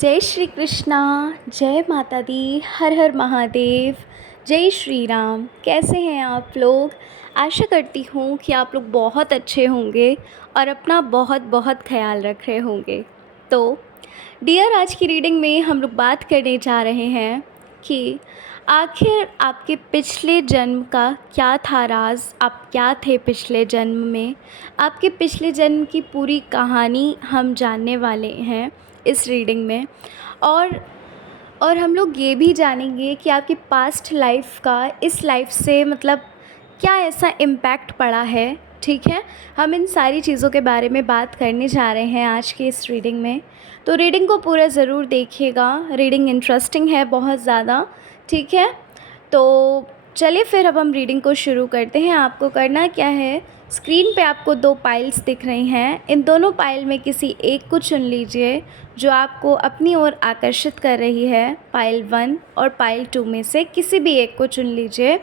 जय श्री कृष्णा। जय माता दी। हर हर महादेव। जय श्री राम। कैसे हैं आप लोग? आशा करती हूँ कि आप लोग बहुत अच्छे होंगे और अपना बहुत बहुत ख्याल रख रहे होंगे। तो डियर, आज की रीडिंग में हम लोग बात करने जा रहे हैं कि आखिर आपके पिछले जन्म का क्या था राज। आप क्या थे पिछले जन्म में। आपके पिछले जन्म की पूरी कहानी हम जानने वाले हैं इस रीडिंग में। और हम लोग ये भी जानेंगे कि आपकी पास्ट लाइफ का इस लाइफ से मतलब क्या ऐसा इम्पैक्ट पड़ा है। ठीक है, हम इन सारी चीज़ों के बारे में बात करने जा रहे हैं आज की इस रीडिंग में। तो रीडिंग को पूरा ज़रूर देखिएगा, रीडिंग इंटरेस्टिंग है बहुत ज़्यादा। ठीक है, तो चलिए फिर अब हम रीडिंग को शुरू करते हैं। आपको करना क्या है, स्क्रीन पे आपको दो पाइल्स दिख रही हैं। इन दोनों पाइल में किसी एक को चुन लीजिए जो आपको अपनी ओर आकर्षित कर रही है। पाइल 1 और पाइल 2 में से किसी भी एक को चुन लीजिए।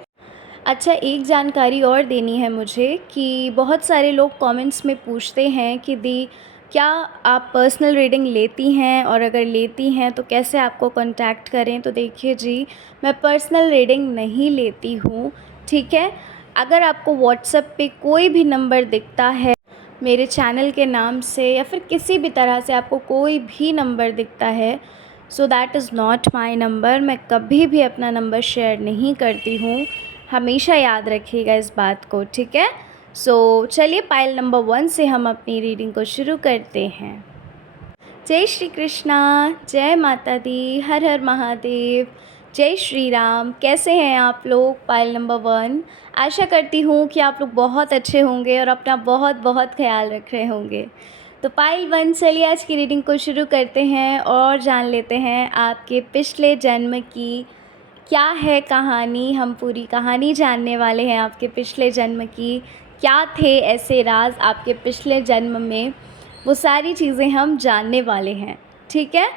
अच्छा, एक जानकारी और देनी है मुझे कि बहुत सारे लोग कमेंट्स में पूछते हैं कि दी क्या आप पर्सनल रीडिंग लेती हैं, और अगर लेती हैं तो कैसे आपको कांटेक्ट करें। तो देखिए जी, मैं पर्सनल रीडिंग नहीं लेती हूँ। ठीक है, अगर आपको व्हाट्सएप पे कोई भी नंबर दिखता है मेरे चैनल के नाम से या फिर किसी भी तरह से आपको कोई भी नंबर दिखता है, so that is not my number. मैं कभी भी अपना नंबर शेयर नहीं करती हूँ, हमेशा याद रखिएगा इस बात को। ठीक है, सो चलिए पाइल नंबर 1 से हम अपनी रीडिंग को शुरू करते हैं। जय श्री कृष्णा। जय माता दी। हर हर महादेव। जय श्री राम। कैसे हैं आप लोग? Pile number 1। आशा करती हूँ कि आप लोग बहुत अच्छे होंगे और अपना बहुत बहुत ख्याल रख रहे होंगे। तो पाइल 1, चलिए आज की रीडिंग को शुरू करते हैं और जान लेते हैं आपके पिछले जन्म की क्या है कहानी। हम पूरी कहानी जानने वाले हैं आपके पिछले जन्म की। क्या थे ऐसे राज आपके पिछले जन्म में, वो सारी चीज़ें हम जानने वाले हैं। ठीक है,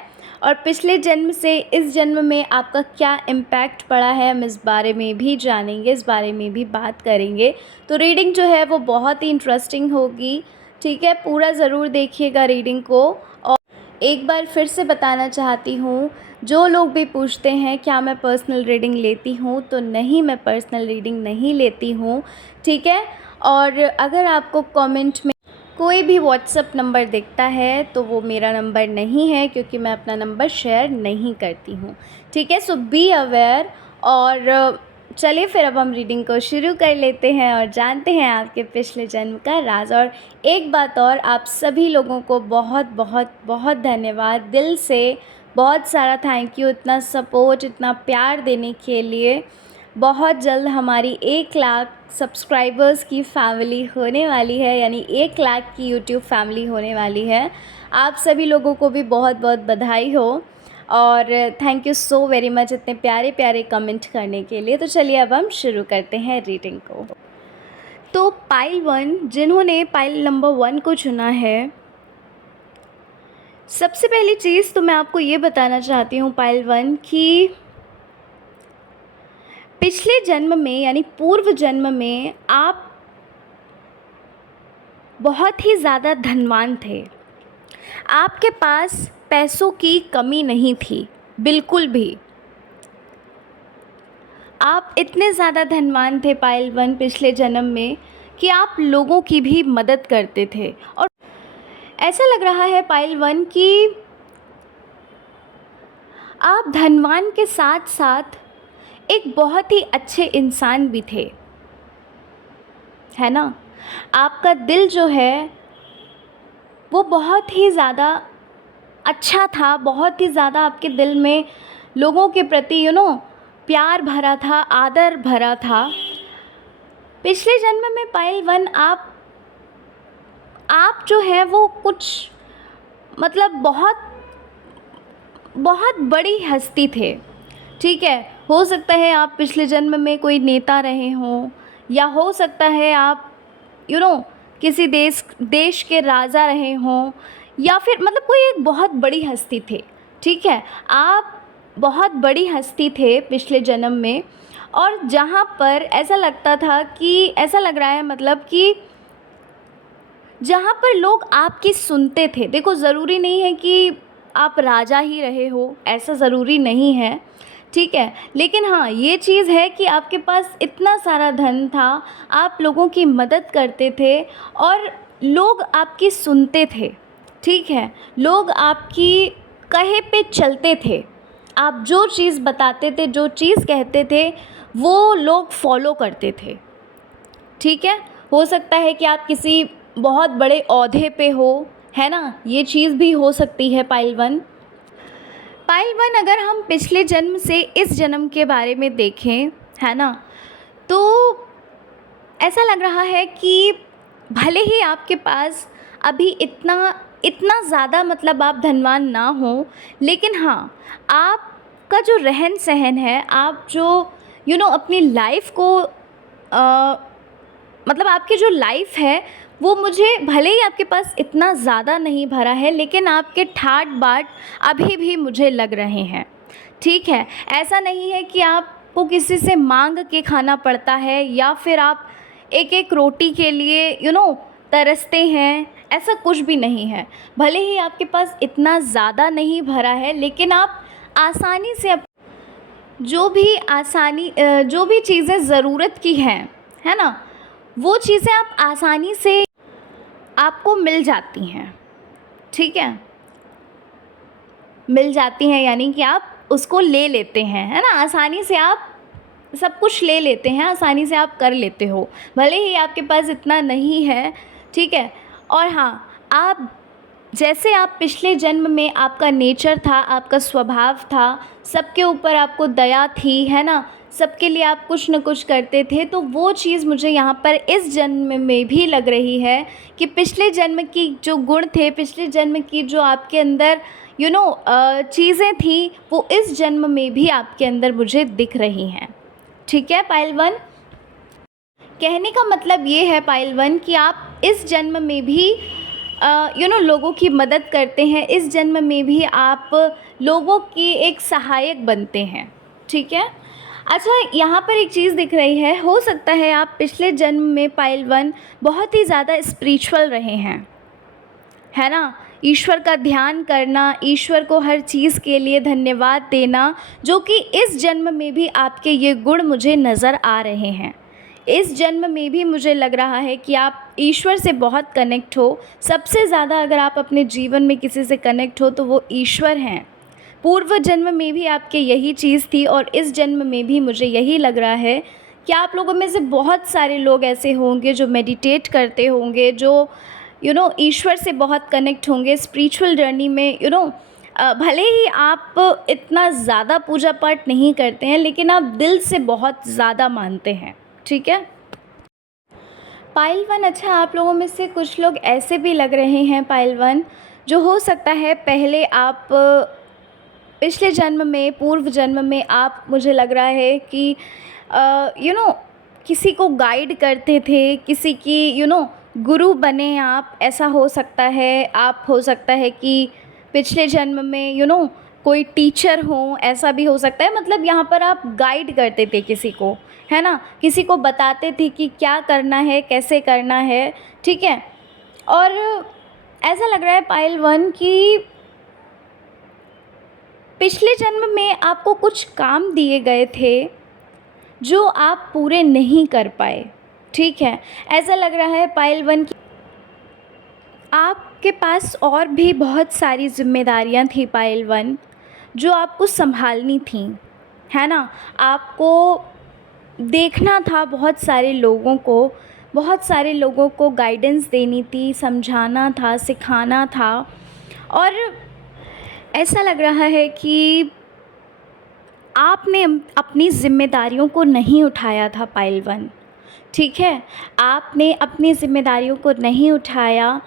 और पिछले जन्म से इस जन्म में आपका क्या इम्पैक्ट पड़ा है, हम इस बारे में भी जानेंगे, इस बारे में भी बात करेंगे। तो रीडिंग जो है वो बहुत ही इंटरेस्टिंग होगी। ठीक है, पूरा ज़रूर देखिएगा रीडिंग को। और एक बार फिर से बताना चाहती हूँ, जो लोग भी पूछते हैं क्या मैं पर्सनल रीडिंग लेती हूँ, तो नहीं, मैं पर्सनल रीडिंग नहीं लेती हूँ। ठीक है, और अगर आपको कमेंट में कोई भी व्हाट्सएप नंबर दिखता है तो वो मेरा नंबर नहीं है, क्योंकि मैं अपना नंबर शेयर नहीं करती हूँ। ठीक है, सो बी अवेयर। और चलिए फिर अब हम रीडिंग को शुरू कर लेते हैं और जानते हैं आपके पिछले जन्म का राज। और एक बात और, आप सभी लोगों को बहुत बहुत बहुत धन्यवाद, दिल से बहुत सारा थैंक यू, इतना सपोर्ट, इतना प्यार देने के लिए। बहुत जल्द हमारी 1 लाख सब्सक्राइबर्स की फ़ैमिली होने वाली है, यानी 1 लाख की यूट्यूब फैमिली होने वाली है। आप सभी लोगों को भी बहुत बहुत बधाई हो और thank you so very much इतने प्यारे प्यारे कमेंट करने के लिए। तो चलिए अब हम शुरू करते हैं रीडिंग को। तो पाइल 1, जिन्होंने पाइल नंबर 1 को चुना है, सबसे पहली चीज़ तो मैं आपको ये बताना चाहती हूँ पाइल 1 कि पिछले जन्म में यानी पूर्व जन्म में आप बहुत ही ज़्यादा धनवान थे। आपके पास पैसों की कमी नहीं थी, बिल्कुल भी। आप इतने ज़्यादा धनवान थे पाइल 1 पिछले जन्म में कि आप लोगों की भी मदद करते थे। और ऐसा लग रहा है पाइल 1 कि आप धनवान के साथ साथ एक बहुत ही अच्छे इंसान भी थे, है ना। आपका दिल जो है वो बहुत ही ज़्यादा अच्छा था, बहुत ही ज़्यादा आपके दिल में लोगों के प्रति प्यार भरा था, आदर भरा था। पिछले जन्म में पाइल 1 आप जो है वो कुछ मतलब बहुत बहुत बड़ी हस्ती थे। ठीक है, हो सकता है आप पिछले जन्म में कोई नेता रहे हों, या हो सकता है आप किसी देश के राजा रहे हों, या फिर मतलब कोई एक बहुत बड़ी हस्ती थे। ठीक है, आप बहुत बड़ी हस्ती थे पिछले जन्म में। और जहाँ पर ऐसा लगता था कि ऐसा लग रहा है मतलब कि जहाँ पर लोग आपकी सुनते थे। देखो, ज़रूरी नहीं है कि आप राजा ही रहे हो, ऐसा ज़रूरी नहीं है, ठीक है। लेकिन हाँ, ये चीज़ है कि आपके पास इतना सारा धन था, आप लोगों की मदद करते थे और लोग आपकी सुनते थे, ठीक है। लोग आपकी कहे पे चलते थे। आप जो चीज़ बताते थे, जो चीज़ कहते थे, वो लोग फॉलो करते थे, ठीक है। हो सकता है कि आप किसी बहुत बड़े ओहदे पे हो, है ना, ये चीज़ भी हो सकती है पाइल वन। पाइल वन, अगर हम पिछले जन्म से इस जन्म के बारे में देखें, है ना, तो ऐसा लग रहा है कि भले ही आपके पास अभी इतना इतना ज़्यादा मतलब आप धनवान ना हो, लेकिन हाँ, आपका जो रहन सहन है, आप जो अपनी लाइफ को मतलब आपकी जो लाइफ है, वो मुझे भले ही आपके पास इतना ज़्यादा नहीं भरा है, लेकिन आपके ठाट बाट अभी भी मुझे लग रहे हैं, ठीक है। ऐसा नहीं है कि आपको किसी से मांग के खाना पड़ता है या फिर आप एक एक रोटी के लिए तरसते हैं, ऐसा कुछ भी नहीं है। भले ही आपके पास इतना ज़्यादा नहीं भरा है, लेकिन आप आसानी से जो भी चीज़ें ज़रूरत की हैं, है ना, वो चीज़ें आप आसानी से आपको मिल जाती हैं, ठीक है। मिल जाती हैं यानी कि आप उसको ले लेते हैं, है ना, आसानी से आप सब कुछ ले लेते हैं, आसानी से आप कर लेते हो, भले ही आपके पास इतना नहीं है, ठीक है। और हाँ, आप पिछले जन्म में आपका नेचर था, आपका स्वभाव था, सबके ऊपर आपको दया थी, है ना, सबके लिए आप कुछ न कुछ करते थे, तो वो चीज़ मुझे यहाँ पर इस जन्म में भी लग रही है कि पिछले जन्म की जो गुण थे, पिछले जन्म की जो आपके अंदर चीज़ें थी, वो इस जन्म में भी आपके अंदर मुझे दिख रही हैं, ठीक है पाइल वन। कहने का मतलब ये है पाइल वन कि आप इस जन्म में भी लोगों की मदद करते हैं, इस जन्म में भी आप लोगों की एक सहायक बनते हैं, ठीक है। अच्छा, यहाँ पर एक चीज़ दिख रही है, हो सकता है आप पिछले जन्म में पाइल वन बहुत ही ज़्यादा स्पिरिचुअल रहे हैं, है ना, ईश्वर का ध्यान करना, ईश्वर को हर चीज़ के लिए धन्यवाद देना, जो कि इस जन्म में भी आपके ये गुण मुझे नज़र आ रहे हैं। इस जन्म में भी मुझे लग रहा है कि आप ईश्वर से बहुत कनेक्ट हो। सबसे ज़्यादा अगर आप अपने जीवन में किसी से कनेक्ट हो तो वो ईश्वर हैं। पूर्व जन्म में भी आपके यही चीज़ थी और इस जन्म में भी मुझे यही लग रहा है कि आप लोगों में से बहुत सारे लोग ऐसे होंगे जो मेडिटेट करते होंगे, जो ईश्वर से बहुत कनेक्ट होंगे स्पिरिचुअल जर्नी में। भले ही आप इतना ज़्यादा पूजा पाठ नहीं करते हैं, लेकिन आप दिल से बहुत ज़्यादा मानते हैं, ठीक है पाइल वन। अच्छा, आप लोगों में से कुछ लोग ऐसे भी लग रहे हैं पाइल वन, जो हो सकता है पहले आप पिछले जन्म में, पूर्व जन्म में आप, मुझे लग रहा है कि किसी को गाइड करते थे, किसी की गुरु बने आप, ऐसा हो सकता है। आप हो सकता है कि पिछले जन्म में कोई टीचर हो, ऐसा भी हो सकता है। मतलब यहाँ पर आप गाइड करते थे किसी को, है ना, किसी को बताते थे कि क्या करना है, कैसे करना है, ठीक है। और ऐसा लग रहा है पाइल वन कि पिछले जन्म में आपको कुछ काम दिए गए थे जो आप पूरे नहीं कर पाए, ठीक है। ऐसा लग रहा है पाइल वन कि आपके पास और भी बहुत सारी जिम्मेदारियां थी पाइल वन, जो आपको संभालनी थी, है ना। आपको देखना था बहुत सारे लोगों को, बहुत सारे लोगों को गाइडेंस देनी थी, समझाना था, सिखाना था। और ऐसा लग रहा है कि आपने अपनी ज़िम्मेदारियों को नहीं उठाया था पाइल वन, ठीक है। आपने अपनी ज़िम्मेदारियों को नहीं उठाया।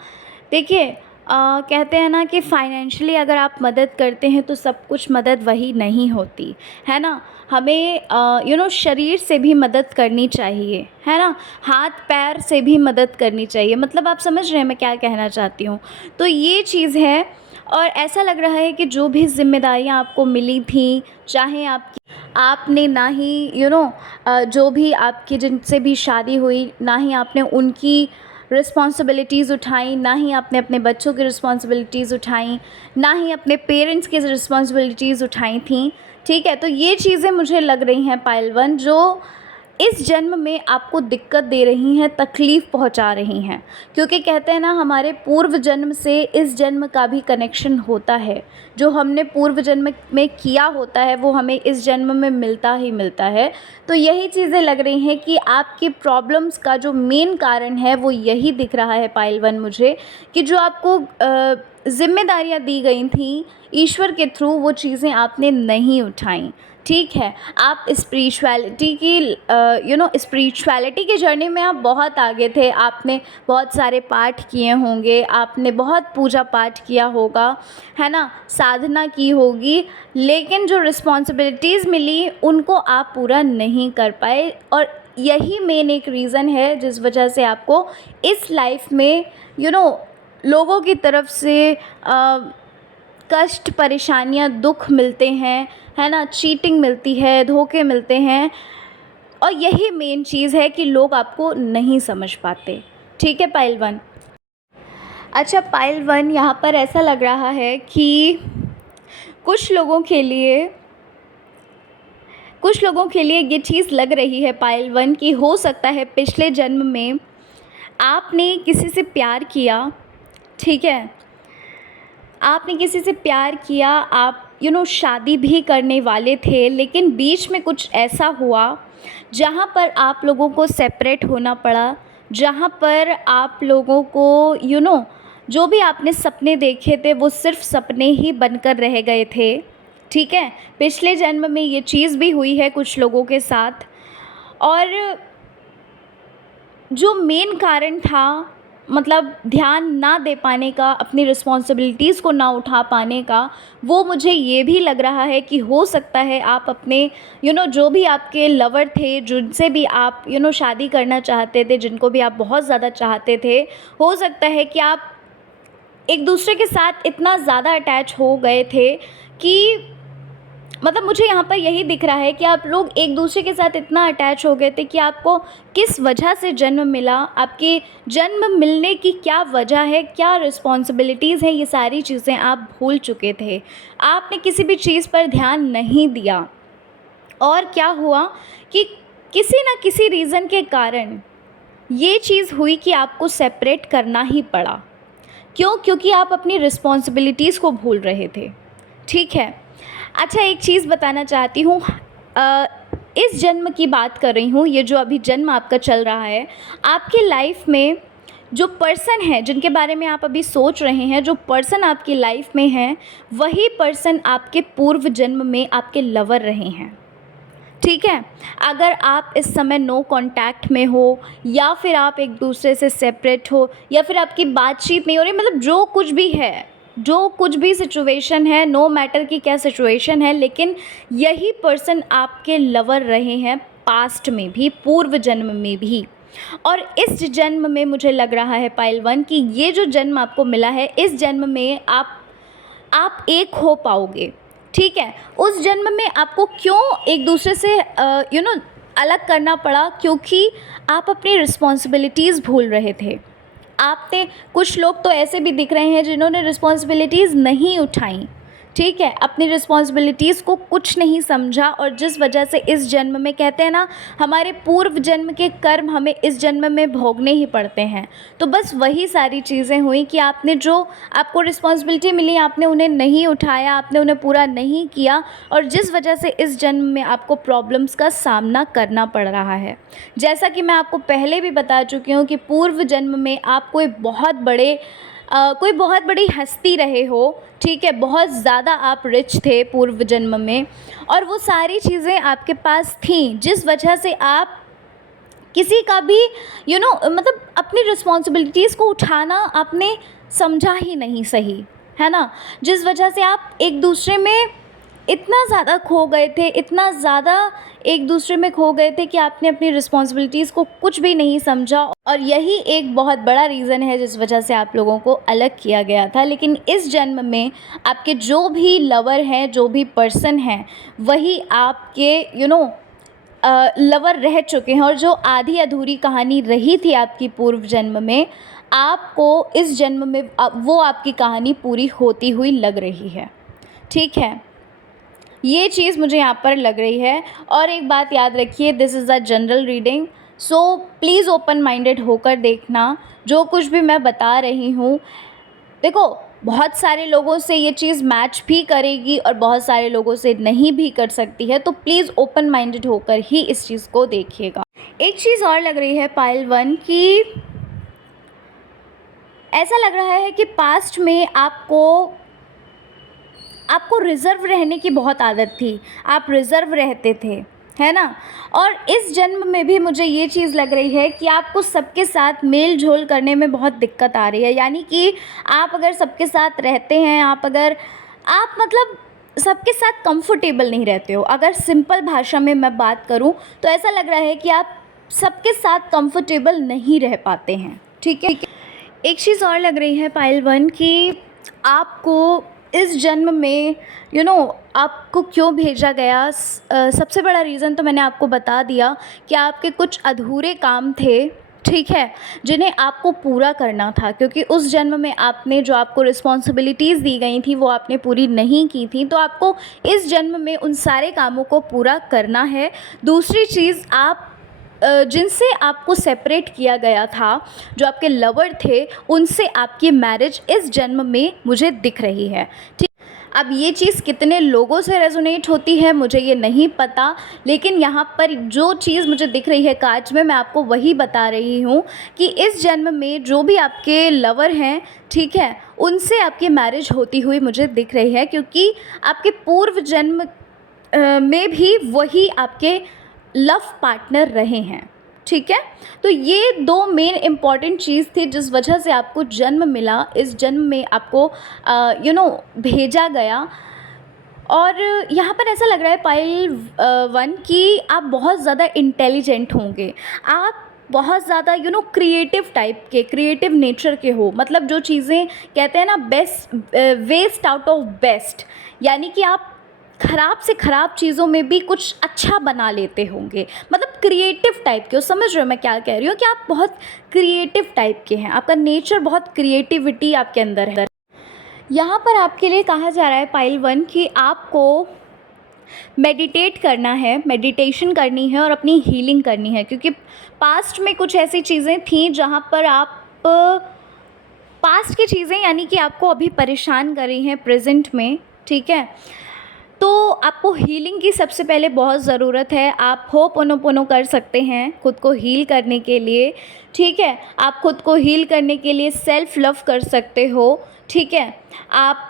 देखिए, कहते हैं ना कि फाइनेंशियली अगर आप मदद करते हैं तो सब कुछ मदद वही नहीं होती, है ना। हमें शरीर से भी मदद करनी चाहिए, है ना, हाथ पैर से भी मदद करनी चाहिए। मतलब आप समझ रहे हैं मैं क्या कहना चाहती हूँ। तो ये चीज़ है। और ऐसा लग रहा है कि जो भी ज़िम्मेदारियाँ आपको मिली थी, चाहे आपने ना ही जो भी आपकी जिनसे भी शादी हुई, ना ही आपने उनकी रिस्पॉन्सिबिलिटीज़ उठाई, ना ही आपने अपने बच्चों की रिस्पॉन्सिबिलिटीज़ उठाई, ना ही अपने पेरेंट्स की रिस्पॉन्सिबिलिटीज़ उठाई थी, ठीक है। तो ये चीज़ें मुझे लग रही हैं पाइल 1 जो इस जन्म में आपको दिक्कत दे रही हैं, तकलीफ़ पहुंचा रही हैं, क्योंकि कहते हैं ना हमारे पूर्व जन्म से इस जन्म का भी कनेक्शन होता है। जो हमने पूर्व जन्म में किया होता है वो हमें इस जन्म में मिलता ही मिलता है। तो यही चीज़ें लग रही हैं कि आपकी प्रॉब्लम्स का जो मेन कारण है वो यही दिख रहा है पाइल 1 मुझे, कि जो आपको ज़िम्मेदारियाँ दी गई थी ईश्वर के थ्रू, वो चीज़ें आपने नहीं उठाई, ठीक है। आप स्पिरिचुअलिटी की स्पिरिचुअलिटी की जर्नी में आप बहुत आगे थे, आपने बहुत सारे पाठ किए होंगे, आपने बहुत पूजा पाठ किया होगा, है ना, साधना की होगी, लेकिन जो रिस्पॉन्सिबिलिटीज़ मिली उनको आप पूरा नहीं कर पाए। और यही मेन एक रीज़न है जिस वजह से आपको इस लाइफ में लोगों की तरफ से कष्ट, परेशानियाँ, दुख मिलते हैं, है ना, चीटिंग मिलती है, धोखे मिलते हैं, और यही मेन चीज़ है कि लोग आपको नहीं समझ पाते, ठीक है पाइल 1। अच्छा पाइल 1, यहाँ पर ऐसा लग रहा है कि कुछ लोगों के लिए ये चीज़ लग रही है पाइल 1 कि हो सकता है पिछले जन्म में आपने किसी से प्यार किया, ठीक है, आपने किसी से प्यार किया, आप शादी भी करने वाले थे, लेकिन बीच में कुछ ऐसा हुआ जहाँ पर आप लोगों को सेपरेट होना पड़ा, जहाँ पर आप लोगों को जो भी आपने सपने देखे थे वो सिर्फ सपने ही बनकर रह गए थे, ठीक है। पिछले जन्म में ये चीज़ भी हुई है कुछ लोगों के साथ, और जो मेन कारण था मतलब ध्यान ना दे पाने का, अपनी रिस्पॉन्सिबिलिटीज़ को ना उठा पाने का, वो मुझे ये भी लग रहा है कि हो सकता है आप अपने जो भी आपके लवर थे, जिनसे भी आप शादी करना चाहते थे, जिनको भी आप बहुत ज़्यादा चाहते थे, हो सकता है कि आप एक दूसरे के साथ इतना ज़्यादा अटैच हो गए थे कि मतलब मुझे यहाँ पर यही दिख रहा है कि आप लोग एक दूसरे के साथ इतना अटैच हो गए थे कि आपको किस वजह से जन्म मिला, आपके जन्म मिलने की क्या वजह है, क्या रिस्पॉन्सिबिलिटीज़ हैं, ये सारी चीज़ें आप भूल चुके थे। आपने किसी भी चीज़ पर ध्यान नहीं दिया, और क्या हुआ कि किसी न किसी रीज़न के कारण ये चीज़ हुई कि आपको सेपरेट करना ही पड़ा। क्यों? क्योंकि आप अपनी रिस्पॉन्सिबिलिटीज़ को भूल रहे थे, ठीक है। अच्छा एक चीज़ बताना चाहती हूँ, इस जन्म की बात कर रही हूँ, ये जो अभी जन्म आपका चल रहा है, आपकी लाइफ में जो पर्सन है जिनके बारे में आप अभी सोच रहे हैं, जो पर्सन आपकी लाइफ में है, वही पर्सन आपके पूर्व जन्म में आपके लवर रहे हैं, ठीक है। अगर आप इस समय नो कांटेक्ट में हो, या फिर आप एक दूसरे से सेपरेट हो, या फिर आपकी बातचीत नहीं हो रही, मतलब जो कुछ भी है, जो कुछ भी सिचुएशन है, नो मैटर कि क्या सिचुएशन है, लेकिन यही पर्सन आपके लवर रहे हैं पास्ट में भी, पूर्व जन्म में भी। और इस जन्म में मुझे लग रहा है पाइल 1 कि ये जो जन्म आपको मिला है, इस जन्म में आप एक हो पाओगे, ठीक है। उस जन्म में आपको क्यों एक दूसरे से अलग करना पड़ा? क्योंकि आप अपनी रिस्पॉन्सिबिलिटीज़ भूल रहे थे। आपने, कुछ लोग तो ऐसे भी दिख रहे हैं जिन्होंने रिस्पॉन्सिबिलिटीज़ नहीं उठाई, ठीक है, अपनी रिस्पॉन्सिबिलिटीज़ को कुछ नहीं समझा, और जिस वजह से इस जन्म में, कहते हैं ना हमारे पूर्व जन्म के कर्म हमें इस जन्म में भोगने ही पड़ते हैं। तो बस वही सारी चीज़ें हुई कि आपने जो आपको रिस्पॉन्सिबिलिटी मिली, आपने उन्हें नहीं उठाया, आपने उन्हें पूरा नहीं किया, और जिस वजह से इस जन्म में आपको प्रॉब्लम्स का सामना करना पड़ रहा है। जैसा कि मैं आपको पहले भी बता चुकी हूँ कि पूर्व जन्म में आप कोई बहुत बड़ी हस्ती रहे हो, ठीक है, बहुत ज़्यादा आप रिच थे पूर्व जन्म में, और वो सारी चीज़ें आपके पास थीं, जिस वजह से आप किसी का भी मतलब अपनी रिस्पॉन्सिबिलिटीज़ को उठाना आपने समझा ही नहीं सही, है ना, जिस वजह से आप एक दूसरे में इतना ज़्यादा खो गए थे, इतना ज़्यादा एक दूसरे में खो गए थे कि आपने अपनी रिस्पॉन्सिबिलिटीज़ को कुछ भी नहीं समझा, और यही एक बहुत बड़ा रीज़न है जिस वजह से आप लोगों को अलग किया गया था। लेकिन इस जन्म में आपके जो भी लवर हैं, जो भी पर्सन हैं, वही आपके लवर रह चुके हैं और जो आधी अधूरी कहानी रही थी आपकी पूर्व जन्म में, आपको इस जन्म में वो आपकी कहानी पूरी होती हुई लग रही है। ठीक है, ये चीज़ मुझे यहाँ पर लग रही है। और एक बात याद रखिए, this is a general reading, so please open minded होकर देखना जो कुछ भी मैं बता रही हूँ। देखो, बहुत सारे लोगों से ये चीज़ मैच भी करेगी और बहुत सारे लोगों से नहीं भी कर सकती है, तो प्लीज़ ओपन माइंडेड होकर ही इस चीज़ को देखिएगा। एक चीज़ और लग रही है पाइल 1 कि ऐसा लग रहा है कि पास्ट में आपको रिज़र्व रहने की बहुत आदत थी, आप रिज़र्व रहते थे, है ना। और इस जन्म में भी मुझे ये चीज़ लग रही है कि आपको सबके साथ मेल जोल करने में बहुत दिक्कत आ रही है। यानी कि आप अगर सबके साथ रहते हैं, आप मतलब सबके साथ कंफर्टेबल नहीं रहते हो। अगर सिंपल भाषा में मैं बात करूँ तो ऐसा लग रहा है कि आप सबके साथ कंफर्टेबल नहीं रह पाते हैं। ठीक है, एक चीज़ और लग रही है पाइल 1 कि आपको इस जन्म में आपको क्यों भेजा गया, सबसे बड़ा रीज़न तो मैंने आपको बता दिया कि आपके कुछ अधूरे काम थे, ठीक है, जिन्हें आपको पूरा करना था। क्योंकि उस जन्म में आपने जो आपको रिस्पॉन्सिबिलिटीज़ दी गई थी वो आपने पूरी नहीं की थी, तो आपको इस जन्म में उन सारे कामों को पूरा करना है। दूसरी चीज़, आप जिनसे आपको सेपरेट किया गया था, जो आपके लवर थे, उनसे आपकी मैरिज इस जन्म में मुझे दिख रही है। ठीक, अब ये चीज़ कितने लोगों से रेजोनेट होती है मुझे ये नहीं पता, लेकिन यहाँ पर जो चीज़ मुझे दिख रही है कार्ड्स में, मैं आपको वही बता रही हूँ कि इस जन्म में जो भी आपके लवर हैं, ठीक है, उनसे आपकी मैरिज होती हुई मुझे दिख रही है। क्योंकि आपके पूर्व जन्म में भी वही आपके लव पार्टनर रहे हैं। ठीक है, तो ये दो मेन इम्पॉर्टेंट चीज़ थी जिस वजह से आपको जन्म मिला, इस जन्म में आपको भेजा गया। और यहाँ पर ऐसा लग रहा है पाइल 1 कि आप बहुत ज़्यादा इंटेलिजेंट होंगे, आप बहुत ज़्यादा क्रिएटिव टाइप के, क्रिएटिव नेचर के हो। मतलब जो चीज़ें कहते हैं ना, best waste out of best, यानी कि आप ख़राब से ख़राब चीज़ों में भी कुछ अच्छा बना लेते होंगे। मतलब क्रिएटिव टाइप के हो, समझ रहे हो मैं क्या कह रही हूँ, कि आप बहुत क्रिएटिव टाइप के हैं, आपका नेचर बहुत क्रिएटिविटी आपके अंदर है। यहाँ पर आपके लिए कहा जा रहा है पाइल 1 कि आपको मेडिटेट करना है, मेडिटेशन करनी है और अपनी हीलिंग करनी है। क्योंकि पास्ट में कुछ ऐसी चीज़ें थीं जहाँ पर आप पास्ट की चीज़ें यानी कि आपको अभी परेशान कर रही हैं प्रेजेंट में। ठीक है, तो आपको हीलिंग की सबसे पहले बहुत ज़रूरत है। आप होपोनोपोनो कर सकते हैं खुद को हील करने के लिए। ठीक है, आप खुद को हील करने के लिए सेल्फ़ लव कर सकते हो। ठीक है, आप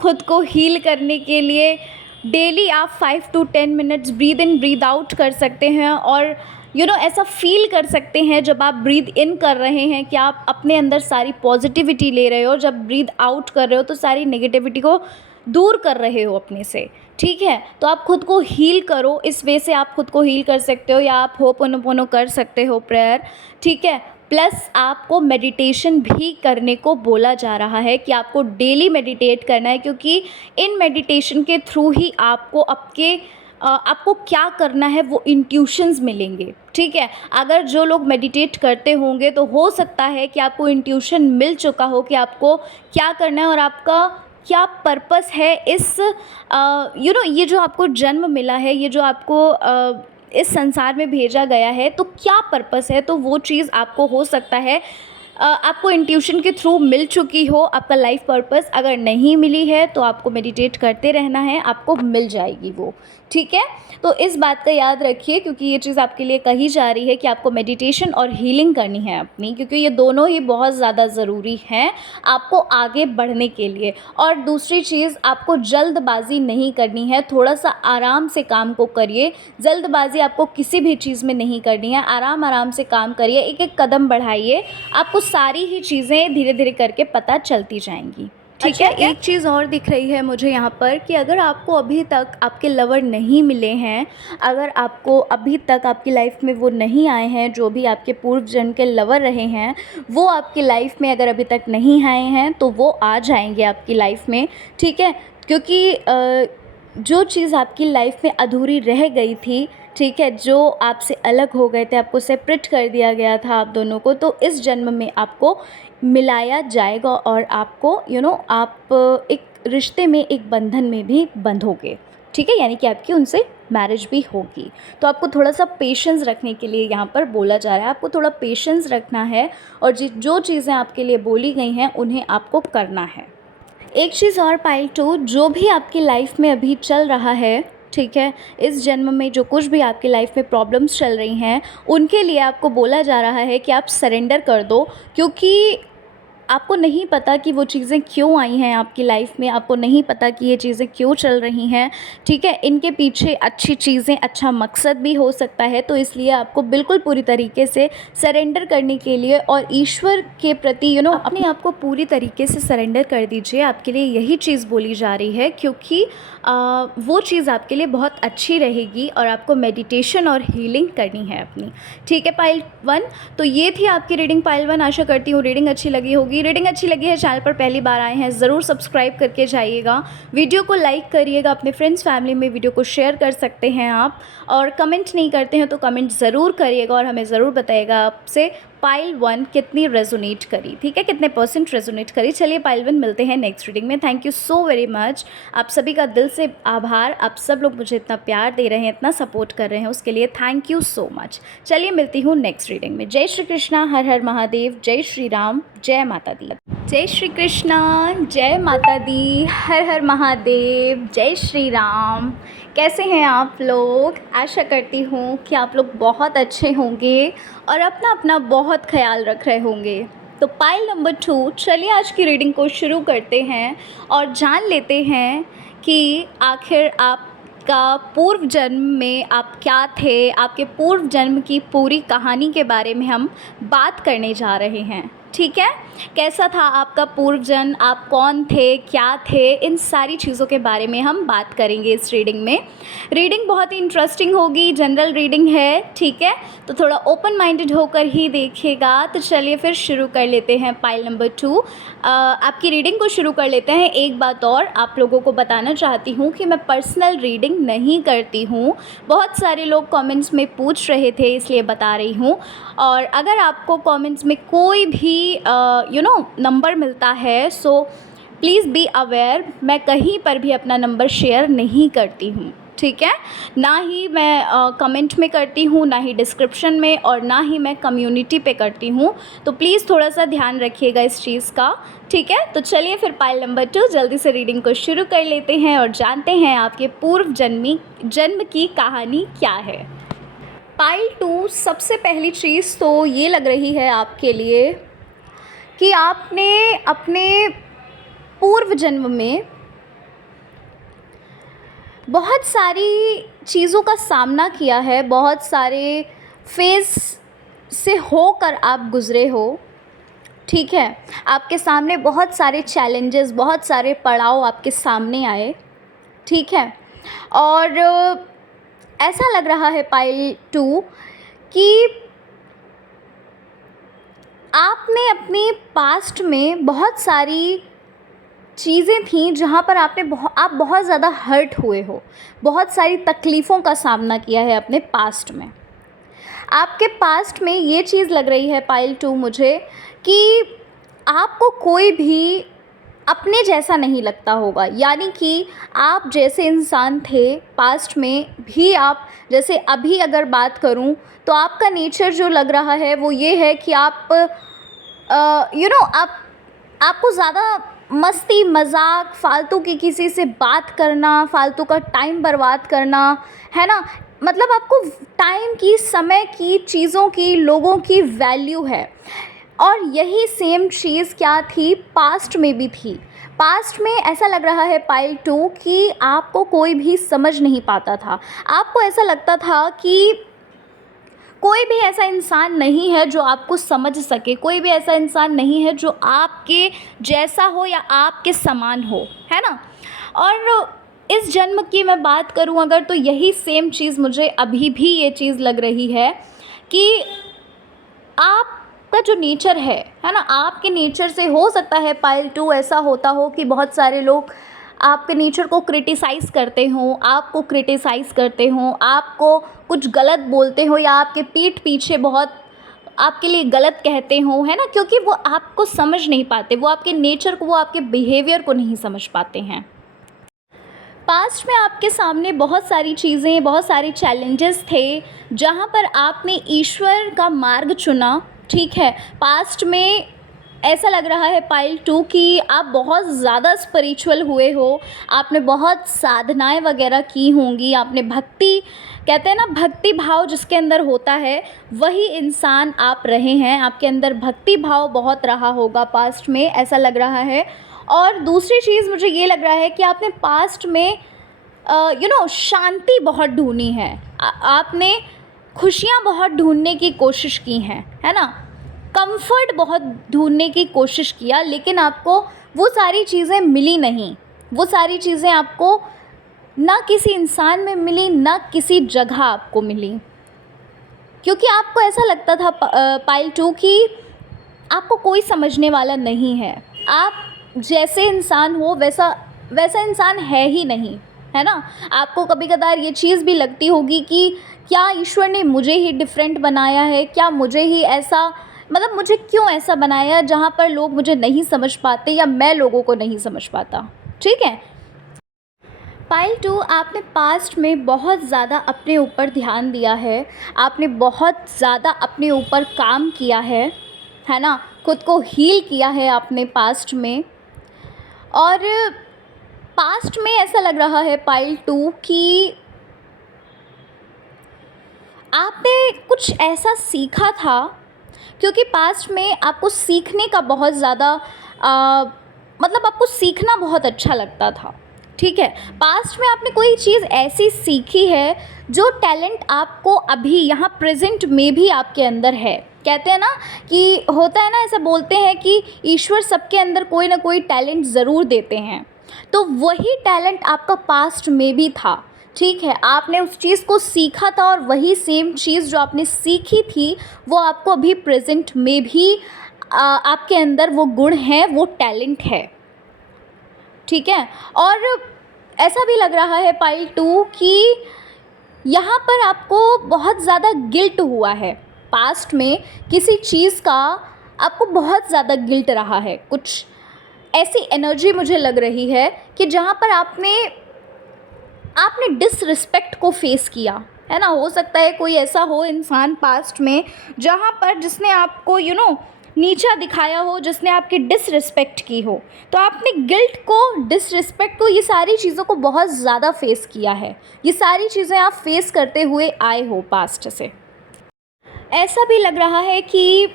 खुद को हील करने के लिए डेली आप 5 to 10 minutes breathe in breathe out कर सकते हैं। और ऐसा फील कर सकते हैं जब आप ब्रीद इन कर रहे हैं कि आप अपने अंदर सारी पॉजिटिविटी ले रहे हो, जब ब्रीद आउट कर रहे हो तो सारी नेगेटिविटी को दूर कर रहे हो अपने से। ठीक है, तो आप खुद को हील करो, इस वे से आप खुद को हील कर सकते हो, या आप होपोनोपोनो कर सकते हो प्रेयर। ठीक है, प्लस आपको मेडिटेशन भी करने को बोला जा रहा है कि आपको डेली मेडिटेट करना है। क्योंकि इन मेडिटेशन के थ्रू ही आपको क्या करना है वो इंट्यूशंस मिलेंगे। ठीक है, अगर जो लोग मेडिटेट करते होंगे तो हो सकता है कि आपको इंट्यूशन मिल चुका हो कि आपको क्या करना है और आपका क्या पर्पस है इस ये जो आपको जन्म मिला है, ये जो आपको इस संसार में भेजा गया है, तो क्या पर्पस है। तो वो चीज़ आपको हो सकता है आपको इंट्यूशन के थ्रू मिल चुकी हो, आपका लाइफ पर्पस। अगर नहीं मिली है तो आपको मेडिटेट करते रहना है, आपको मिल जाएगी वो। ठीक है, तो इस बात का याद रखिए, क्योंकि ये चीज़ आपके लिए कही जा रही है कि आपको मेडिटेशन और हीलिंग करनी है अपनी, क्योंकि ये दोनों ही बहुत ज़्यादा ज़रूरी हैं आपको आगे बढ़ने के लिए। और दूसरी चीज़, आपको जल्दबाजी नहीं करनी है, थोड़ा सा आराम से काम को करिए। जल्दबाजी आपको किसी भी चीज़ में नहीं करनी है, आराम आराम से काम करिए, एक एक कदम बढ़ाइए, आपको सारी ही चीज़ें धीरे धीरे करके पता चलती जाएंगी। ठीक है, एक चीज़ और दिख रही है मुझे यहाँ पर कि अगर आपको अभी तक आपके लवर नहीं मिले हैं, अगर आपको अभी तक आपकी लाइफ में वो नहीं आए हैं, जो भी आपके पूर्व जन्म के लवर रहे हैं वो आपकी लाइफ में अगर अभी तक नहीं आए हैं तो वो आ जाएंगे आपकी लाइफ में। ठीक है, क्योंकि जो चीज़ आपकी लाइफ में अधूरी रह गई थी, ठीक है, जो आपसे अलग हो गए थे, आपको सेपरेट कर दिया गया था आप दोनों को, तो इस जन्म में आपको मिलाया जाएगा और आपको आप एक रिश्ते में, एक बंधन में भी बंधोगे। ठीक है, यानी कि आपकी उनसे मैरिज भी होगी। तो आपको थोड़ा सा पेशेंस रखने के लिए यहाँ पर बोला जा रहा है, आपको थोड़ा पेशेंस रखना है और जो चीज़ें आपके लिए बोली गई हैं उन्हें आपको करना है। एक चीज़ और पाइल 2, जो भी आपकी लाइफ में अभी चल रहा है, ठीक है, इस जन्म में जो कुछ भी आपकी लाइफ में प्रॉब्लम्स चल रही हैं, उनके लिए आपको बोला जा रहा है कि आप सरेंडर कर दो, क्योंकि आपको नहीं पता कि वो चीज़ें क्यों आई हैं आपकी लाइफ में, आपको नहीं पता कि ये चीज़ें क्यों चल रही हैं। ठीक है, इनके पीछे अच्छी चीज़ें, अच्छा मकसद भी हो सकता है, तो इसलिए आपको बिल्कुल पूरी तरीके से सरेंडर करने के लिए और ईश्वर के प्रति अपने आप को पूरी तरीके से सरेंडर कर दीजिए। आपके लिए यही चीज़ बोली जा रही है, क्योंकि वो चीज़ आपके लिए बहुत अच्छी रहेगी और आपको मेडिटेशन और हीलिंग करनी है अपनी। ठीक है पाइल 1, तो ये थी आपकी रीडिंग पाइल 1। आशा करती हूँ रीडिंग अच्छी लगी होगी। रीडिंग अच्छी लगी है, चैनल पर पहली बार आए हैं, ज़रूर सब्सक्राइब करके जाइएगा, वीडियो को लाइक करिएगा, अपने फ्रेंड्स फैमिली में वीडियो को शेयर कर सकते हैं आप, और कमेंट नहीं करते हैं तो कमेंट ज़रूर करिएगा और हमें ज़रूर बताइएगा आपसे पाइल 1 कितनी रेजोनेट करी। ठीक है, कितने % रेजोनेट करी। चलिए पाइल 1, मिलते हैं नेक्स्ट रीडिंग में। Thank you so very much, आप सभी का दिल से आभार। आप सब लोग मुझे इतना प्यार दे रहे हैं, इतना सपोर्ट कर रहे हैं, उसके लिए थैंक यू सो मच। चलिए मिलती हूँ नेक्स्ट रीडिंग में। जय श्री कृष्णा, हर हर महादेव, जय श्री राम, जय माता दी। जय श्री कृष्णा, जय माता दी, हर हर महादेव, जय श्री राम। कैसे हैं आप लोग? आशा करती हूँ कि आप लोग बहुत अच्छे होंगे और अपना अपना बहुत ख्याल रख रहे होंगे। तो पाइल नंबर 2, चलिए आज की रीडिंग को शुरू करते हैं और जान लेते हैं कि आखिर आपका पूर्व जन्म में आप क्या थे। आपके पूर्व जन्म की पूरी कहानी के बारे में हम बात करने जा रहे हैं। ठीक है, कैसा था आपका पूर्व जन्म, आप कौन थे, क्या थे, इन सारी चीज़ों के बारे में हम बात करेंगे इस रीडिंग में। रीडिंग बहुत ही इंटरेस्टिंग होगी, जनरल रीडिंग है। ठीक है, तो थोड़ा ओपन माइंडेड होकर ही देखिएगा। तो चलिए फिर शुरू कर लेते हैं पाइल नंबर 2। आपकी रीडिंग को शुरू कर लेते हैं। एक बात और आप लोगों को बताना चाहती हूँ कि मैं पर्सनल रीडिंग नहीं करती हूँ। बहुत सारे लोग कमेंट्स में पूछ रहे थे, इसलिए बता रही हूँ। और अगर आपको कमेंट्स में कोई भी नंबर मिलता है, सो प्लीज़ बी अवेयर, मैं कहीं पर भी अपना नंबर शेयर नहीं करती हूँ। ठीक है, ना ही मैं कमेंट में करती हूँ, ना ही डिस्क्रिप्शन में, और ना ही मैं कम्युनिटी पे करती हूँ। तो प्लीज़ थोड़ा सा ध्यान रखिएगा इस चीज़ का। ठीक है, तो चलिए फिर पाइल नंबर 2 जल्दी से रीडिंग को शुरू कर लेते हैं और जानते हैं आपके पूर्व जन्म की कहानी क्या है। पाइल 2, सबसे पहली चीज़ तो ये लग रही है आपके लिए कि आपने अपने पूर्व जन्म में बहुत सारी चीज़ों का सामना किया है, बहुत सारे फेज़ से होकर आप गुज़रे हो। ठीक है, आपके सामने बहुत सारे चैलेंजेस, बहुत सारे पड़ाव आपके सामने आए। ठीक है, और ऐसा लग रहा है पाइल 2 कि आपने अपने पास्ट में बहुत सारी चीज़ें थीं जहाँ पर आप बहुत ज़्यादा हर्ट हुए हो, बहुत सारी तकलीफ़ों का सामना किया है अपने पास्ट में। आपके पास्ट में ये चीज़ लग रही है पाइल 2 मुझे कि आपको कोई भी अपने जैसा नहीं लगता होगा, यानी कि आप जैसे इंसान थे पास्ट में भी, आप जैसे अभी अगर बात करूं तो आपका नेचर जो लग रहा है वो ये है कि आप आपको ज़्यादा मस्ती मजाक, फालतू की किसी से बात करना, फालतू का टाइम बर्बाद करना, है ना, मतलब आपको टाइम की, समय की, चीज़ों की, लोगों की वैल्यू है। और यही सेम चीज़ क्या थी, पास्ट में भी थी। पास्ट में ऐसा लग रहा है पाइल 2 कि आपको कोई भी समझ नहीं पाता था। आपको ऐसा लगता था कि कोई भी ऐसा इंसान नहीं है जो आपको समझ सके, कोई भी ऐसा इंसान नहीं है जो आपके जैसा हो या आपके समान हो, है ना। और इस जन्म की मैं बात करूं अगर, तो यही सेम चीज़ मुझे अभी भी ये चीज़ लग रही है कि आपका जो नेचर है ना, आपके नेचर से हो सकता है पाइल 2 ऐसा होता हो कि बहुत सारे लोग आपके नेचर को क्रिटिसाइज़ करते हों, आपको क्रिटिसाइज़ करते हों, आपको कुछ गलत बोलते हो या आपके पीठ पीछे बहुत आपके लिए गलत कहते हों, है ना? क्योंकि वो आपको समझ नहीं पाते, वो आपके नेचर को, वो आपके बिहेवियर को नहीं समझ पाते हैं। पास्ट में आपके सामने बहुत सारी चीज़ें, बहुत सारे चैलेंजेस थे, जहाँ पर आपने ईश्वर का मार्ग चुना, ठीक है? पास्ट में ऐसा लग रहा है पाइल 2 कि आप बहुत ज़्यादा स्पिरिचुअल हुए हो, आपने बहुत साधनाएँ वग़ैरह की होंगी, आपने भक्ति, कहते हैं ना भक्ति भाव जिसके अंदर होता है, वही इंसान आप रहे हैं, आपके अंदर भक्ति भाव बहुत रहा होगा पास्ट में, ऐसा लग रहा है। और दूसरी चीज़ मुझे ये लग रहा है कि आपने पास्ट में शांति बहुत ढूँढी है। आपने खुशियाँ बहुत ढूँढने की कोशिश की हैं, है ना? कंफर्ट बहुत ढूँढने की कोशिश किया, लेकिन आपको वो सारी चीज़ें मिली नहीं। वो सारी चीज़ें आपको ना किसी इंसान में मिली, ना किसी जगह आपको मिली। क्योंकि आपको ऐसा लगता था पाइल 2 कि आपको कोई समझने वाला नहीं है। आप जैसे इंसान हो वैसा इंसान है ही नहीं, है ना? आपको कभी-कभार ये चीज़ भी लगती होगी कि क्या ईश्वर ने मुझे ही डिफ़रेंट बनाया है? क्या मुझे ही ऐसा, मतलब मुझे क्यों ऐसा बनाया जहाँ पर लोग मुझे नहीं समझ पाते या मैं लोगों को नहीं समझ पाता, ठीक है? पाइल 2, आपने पास्ट में बहुत ज़्यादा अपने ऊपर ध्यान दिया है, आपने बहुत ज़्यादा अपने ऊपर काम किया है ना? खुद को हील किया है आपने पास्ट में। और पास्ट में ऐसा लग रहा है पाइल 2 कि आपने कुछ ऐसा सीखा था, क्योंकि पास्ट में आपको सीखने का बहुत ज़्यादा मतलब आपको सीखना बहुत अच्छा लगता था, ठीक है? पास्ट में आपने कोई चीज़ ऐसी सीखी है जो टैलेंट आपको अभी यहाँ प्रेजेंट में भी आपके अंदर है। कहते हैं ना कि होता है ना, ऐसा बोलते हैं कि ईश्वर सबके अंदर कोई ना कोई टैलेंट ज़रूर देते हैं, तो वही टैलेंट आपका पास्ट में भी था, ठीक है? आपने उस चीज़ को सीखा था और वही सेम चीज़ जो आपने सीखी थी वो आपको अभी प्रेजेंट में भी आपके अंदर वो गुण हैं, वो टैलेंट है, ठीक है? और ऐसा भी लग रहा है पाइल 2 कि यहाँ पर आपको बहुत ज़्यादा गिल्ट हुआ है। पास्ट में किसी चीज़ का आपको बहुत ज़्यादा गिल्ट रहा है। कुछ ऐसी एनर्जी मुझे लग रही है कि जहाँ पर आपने डिसरिस्पेक्ट को फेस किया, है ना? हो सकता है कोई ऐसा हो इंसान पास्ट में जहाँ पर जिसने आपको नीचा दिखाया हो, जिसने आपकी डिसरिस्पेक्ट की हो, तो आपने गिल्ट को, डिसरिस्पेक्ट को, ये सारी चीज़ों को बहुत ज़्यादा फेस किया है। ये सारी चीज़ें आप फेस करते हुए आए हो पास्ट से। ऐसा भी लग रहा है कि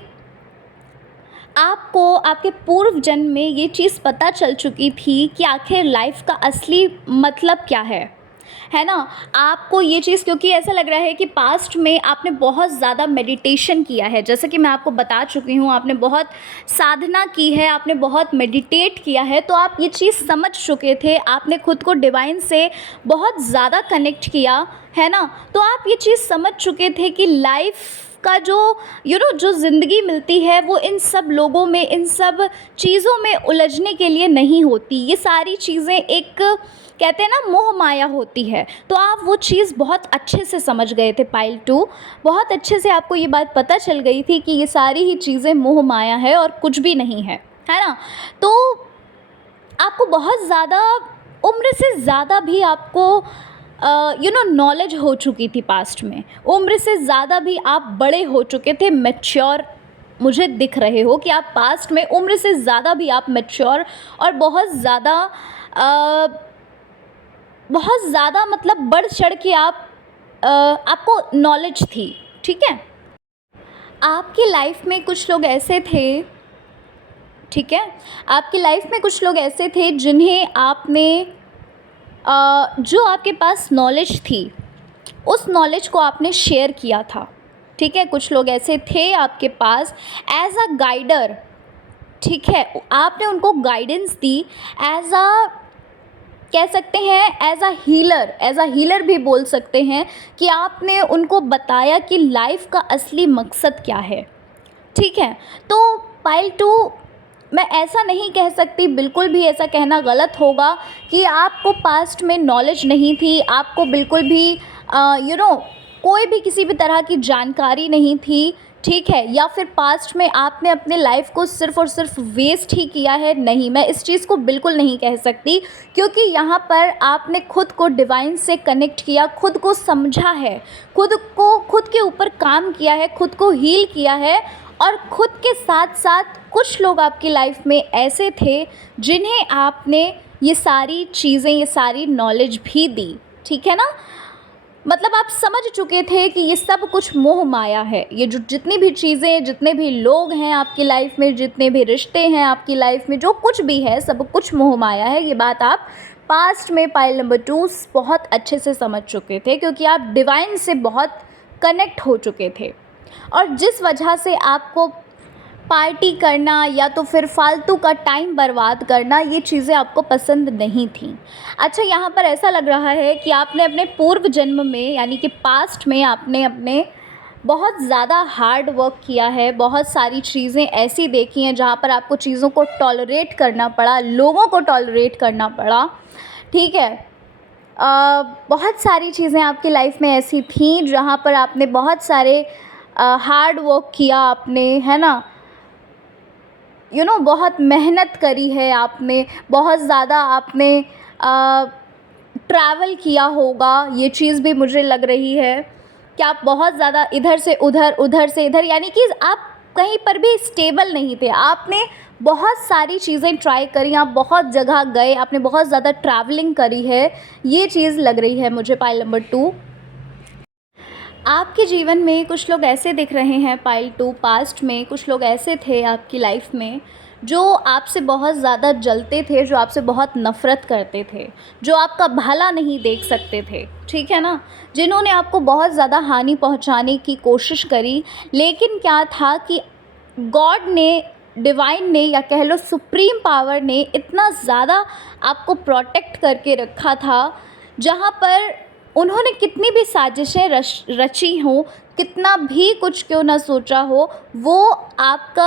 आपको आपके पूर्व जन्म में ये चीज़ पता चल चुकी थी कि आखिर लाइफ का असली मतलब क्या है ना? आपको ये चीज़, क्योंकि ऐसा लग रहा है कि पास्ट में आपने बहुत ज़्यादा मेडिटेशन किया है, जैसे कि मैं आपको बता चुकी हूँ, आपने बहुत साधना की है, आपने बहुत मेडिटेट किया है, तो आप ये चीज़ समझ चुके थे, आपने खुद को डिवाइन से बहुत ज़्यादा कनेक्ट किया, है ना? तो आप ये चीज़ समझ चुके थे कि लाइफ का जो जो ज़िंदगी मिलती है वो इन सब लोगों में, इन सब चीज़ों में उलझने के लिए नहीं होती। ये सारी चीज़ें एक, कहते हैं ना, मोह माया होती है। तो आप वो चीज़ बहुत अच्छे से समझ गए थे पाइल 2, बहुत अच्छे से आपको ये बात पता चल गई थी कि ये सारी ही चीज़ें मोह माया है और कुछ भी नहीं है ना? तो आपको बहुत ज़्यादा, उम्र से ज़्यादा भी आपको नॉलेज हो चुकी थी पास्ट में, उम्र से ज़्यादा भी आप बड़े हो चुके थे, मैच्योर मुझे दिख रहे हो कि आप पास्ट में उम्र से ज़्यादा भी आप मैच्योर और बहुत ज़्यादा मतलब बढ़ चढ़ के आपको नॉलेज थी, ठीक है? आपकी लाइफ में कुछ लोग ऐसे थे, ठीक है? आपकी लाइफ में कुछ लोग ऐसे थे जिन्हें आपने जो आपके पास नॉलेज थी उस नॉलेज को आपने शेयर किया था, ठीक है? कुछ लोग ऐसे थे आपके पास एज अ गाइडर, ठीक है? आपने उनको गाइडेंस दी, एज अ, कह सकते हैं एज अ हीलर भी बोल सकते हैं कि आपने उनको बताया कि लाइफ का असली मकसद क्या है, ठीक है? तो पाइल 2, मैं ऐसा नहीं कह सकती, बिल्कुल भी ऐसा कहना गलत होगा कि आपको पास्ट में नॉलेज नहीं थी, आपको बिल्कुल भी कोई भी किसी भी तरह की जानकारी नहीं थी, ठीक है? या फिर पास्ट में आपने अपने लाइफ को सिर्फ़ और सिर्फ वेस्ट ही किया है, नहीं, मैं इस चीज़ को बिल्कुल नहीं कह सकती, क्योंकि यहाँ पर आपने खुद को डिवाइन से कनेक्ट किया, खुद को समझा है, खुद के ऊपर काम किया है, खुद को हील किया है, और खुद के साथ साथ कुछ लोग आपकी लाइफ में ऐसे थे जिन्हें आपने ये सारी चीज़ें, ये सारी नॉलेज भी दी, ठीक है ना? मतलब आप समझ चुके थे कि ये सब कुछ मोह माया है, ये जो जितनी भी चीज़ें, जितने भी लोग हैं आपकी लाइफ में, जितने भी रिश्ते हैं आपकी लाइफ में, जो कुछ भी है सब कुछ मोह माया है। ये बात आप पास्ट में पाइल नंबर 2 बहुत अच्छे से समझ चुके थे, क्योंकि आप डिवाइन से बहुत कनेक्ट हो चुके थे, और जिस वजह से आपको पार्टी करना या तो फिर फालतू का टाइम बर्बाद करना, ये चीज़ें आपको पसंद नहीं थी। अच्छा, यहाँ पर ऐसा लग रहा है कि आपने अपने पूर्व जन्म में, यानी कि पास्ट में, आपने अपने बहुत ज़्यादा हार्ड वर्क किया है, बहुत सारी चीज़ें ऐसी देखी हैं जहाँ पर आपको चीज़ों को टॉलरेट करना पड़ा, लोगों को टॉलरेट करना पड़ा, ठीक है? बहुत सारी चीज़ें आपकी लाइफ में ऐसी थी जहाँ पर आपने बहुत सारे हार्ड वर्क किया आपने, है ना? बहुत मेहनत करी है आपने, बहुत ज़्यादा आपने ट्रैवल किया होगा, ये चीज़ भी मुझे लग रही है कि आप बहुत ज़्यादा इधर से उधर, उधर से इधर, यानी कि आप कहीं पर भी स्टेबल नहीं थे। आपने बहुत सारी चीज़ें ट्राई करी, आप बहुत जगह गए, आपने बहुत ज़्यादा ट्रैवलिंग करी है, ये चीज़ लग रही है मुझे पाइल नंबर 2। आपके जीवन में कुछ लोग ऐसे दिख रहे हैं पाइल 2, पास्ट में कुछ लोग ऐसे थे आपकी लाइफ में जो आपसे बहुत ज़्यादा जलते थे, जो आपसे बहुत नफ़रत करते थे, जो आपका भला नहीं देख सकते थे, ठीक है ना? जिन्होंने आपको बहुत ज़्यादा हानि पहुंचाने की कोशिश करी, लेकिन क्या था कि गॉड ने, डिवाइन ने, या कह लो सुप्रीम पावर ने इतना ज़्यादा आपको प्रोटेक्ट करके रखा था, जहाँ पर उन्होंने कितनी भी साजिशें रची हों, कितना भी कुछ क्यों ना सोचा हो, वो आपका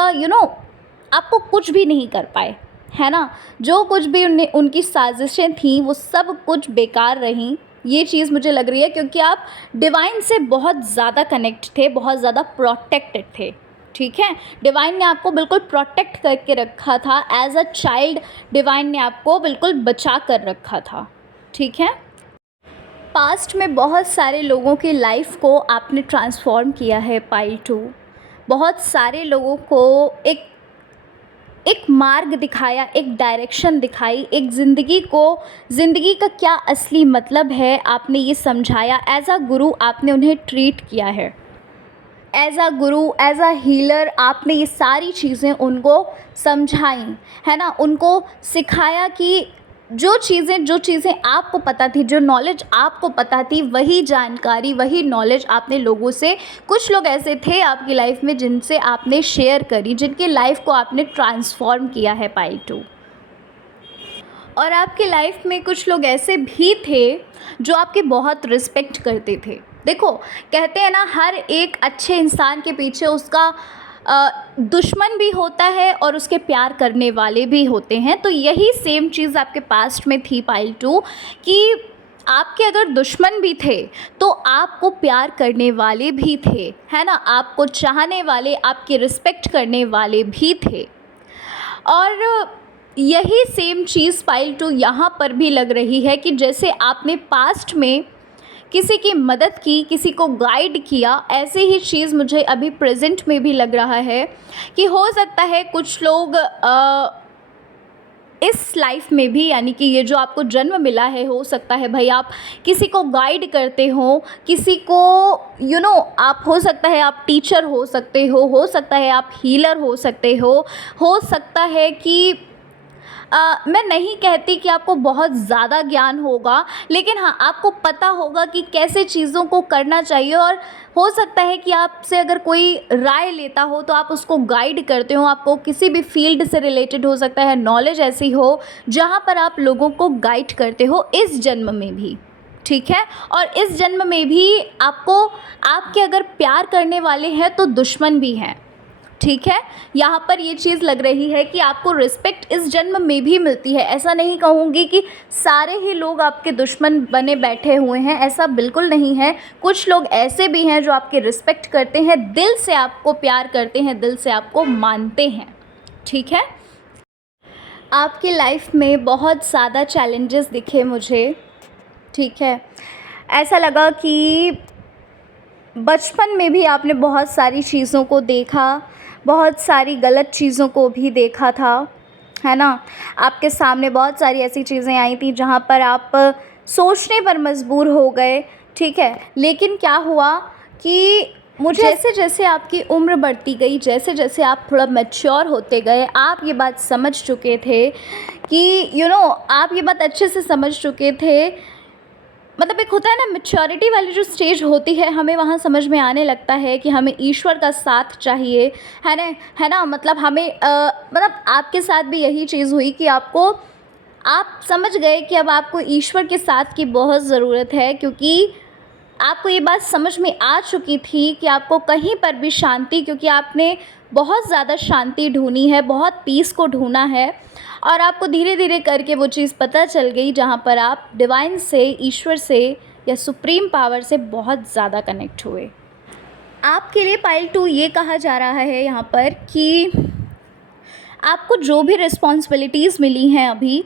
आपको कुछ भी नहीं कर पाए, है ना? जो कुछ भी उनकी साजिशें थीं वो सब कुछ बेकार रहीं, ये चीज़ मुझे लग रही है, क्योंकि आप डिवाइन से बहुत ज़्यादा कनेक्ट थे, बहुत ज़्यादा प्रोटेक्टेड थे, ठीक है? डिवाइन ने आपको बिल्कुल प्रोटेक्ट करके रखा था, एज अ चाइल्ड डिवाइन ने आपको बिल्कुल बचा कर रखा था, ठीक है? पास्ट में बहुत सारे लोगों की लाइफ को आपने ट्रांसफॉर्म किया है पाइल 2। बहुत सारे लोगों को एक मार्ग दिखाया, एक डायरेक्शन दिखाई, एक ज़िंदगी का क्या असली मतलब है आपने ये समझाया। एज अ गुरु आपने उन्हें ट्रीट किया है, as a Guru, as a healer आपने ये सारी चीज़ें उनको समझाई, है ना? उनको सिखाया कि जो चीज़ें आपको पता थी, जो नॉलेज आपको पता थी, वही जानकारी, वही नॉलेज आपने लोगों से, कुछ लोग ऐसे थे आपकी लाइफ में जिनसे आपने शेयर करी, जिनकी लाइफ को आपने ट्रांसफॉर्म किया है पाइल 2। और आपकी लाइफ में कुछ लोग ऐसे भी थे जो आपकी बहुत रिस्पेक्ट करते थे। देखो, कहते हैं ना, हर एक अच्छे इंसान के पीछे उसका दुश्मन भी होता है और उसके प्यार करने वाले भी होते हैं। तो यही सेम चीज़ आपके पास्ट में थी पाइल 2, कि आपके अगर दुश्मन भी थे तो आपको प्यार करने वाले भी थे, है ना? आपको चाहने वाले, आपकी रिस्पेक्ट करने वाले भी थे। और यही सेम चीज़ पाइल 2 यहाँ पर भी लग रही है कि जैसे आपने पास्ट में किसी की मदद की, किसी को गाइड किया, ऐसे ही चीज़ मुझे अभी प्रेजेंट में भी लग रहा है कि हो सकता है कुछ लोग इस लाइफ में भी, यानी कि ये जो आपको जन्म मिला है, हो सकता है भाई आप किसी को गाइड करते हो, किसी को आप, हो सकता है आप टीचर हो सकते हो सकता है आप हीलर हो सकते हो सकता है कि मैं नहीं कहती कि आपको बहुत ज़्यादा ज्ञान होगा, लेकिन हाँ, आपको पता होगा कि कैसे चीज़ों को करना चाहिए। और हो सकता है कि आपसे अगर कोई राय लेता हो तो आप उसको गाइड करते हो, आपको किसी भी फील्ड से रिलेटेड हो सकता है नॉलेज ऐसी हो जहाँ पर आप लोगों को गाइड करते हो, इस जन्म में भी, ठीक है? और इस जन्म में भी आपको, आपके अगर प्यार करने वाले हैं तो दुश्मन भी हैं, ठीक है, यहाँ पर ये चीज़ लग रही है कि आपको रिस्पेक्ट इस जन्म में भी मिलती है। ऐसा नहीं कहूँगी कि सारे ही लोग आपके दुश्मन बने बैठे हुए हैं, ऐसा बिल्कुल नहीं है। कुछ लोग ऐसे भी हैं जो आपकी रिस्पेक्ट करते हैं, दिल से आपको प्यार करते हैं, दिल से आपको मानते हैं। ठीक है, आपकी लाइफ में बहुत ज़्यादा चैलेंजेस दिखे मुझे। ठीक है, ऐसा लगा कि बचपन में भी आपने बहुत सारी चीज़ों को देखा, बहुत सारी गलत चीज़ों को भी देखा था, है ना? आपके सामने बहुत सारी ऐसी चीज़ें आई थी जहाँ पर आप सोचने पर मजबूर हो गए, ठीक है? लेकिन क्या हुआ कि मुझे जैसे जैसे आपकी उम्र बढ़ती गई, जैसे जैसे आप थोड़ा मैच्योर होते गए, आप ये बात समझ चुके थे कि आप ये बात अच्छे से समझ चुके थे। मतलब एक होता है ना, मैच्योरिटी वाली जो स्टेज होती है, हमें वहाँ समझ में आने लगता है कि हमें ईश्वर का साथ चाहिए, है ना? मतलब हमें मतलब आपके साथ भी यही चीज़ हुई कि आप समझ गए कि अब आपको ईश्वर के साथ की बहुत ज़रूरत है, क्योंकि आपको ये बात समझ में आ चुकी थी कि आपको कहीं पर भी शांति, क्योंकि आपने बहुत ज़्यादा शांति ढूंढी है, बहुत पीस को ढूंढा है, और आपको धीरे धीरे करके वो चीज़ पता चल गई जहाँ पर आप डिवाइन से, ईश्वर से या सुप्रीम पावर से बहुत ज़्यादा कनेक्ट हुए। आपके लिए पाइल 2 ये कहा जा रहा है यहाँ पर कि आपको जो भी रिस्पॉन्सिबिलिटीज़ मिली हैं अभी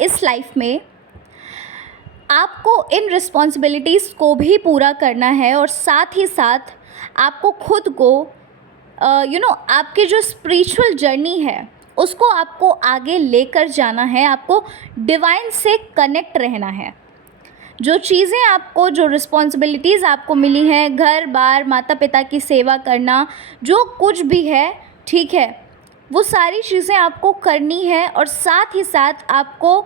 इस लाइफ में, आपको इन रिस्पॉन्सिबिलिटीज़ को भी पूरा करना है, और साथ ही साथ आपको खुद को आपकी जो स्पिरिचुअल जर्नी है उसको आपको आगे लेकर जाना है। आपको डिवाइन से कनेक्ट रहना है। जो चीज़ें आपको, जो रिस्पॉन्सिबिलिटीज़ आपको मिली हैं, घर बार, माता पिता की सेवा करना, जो कुछ भी है, ठीक है, वो सारी चीज़ें आपको करनी है, और साथ ही साथ आपको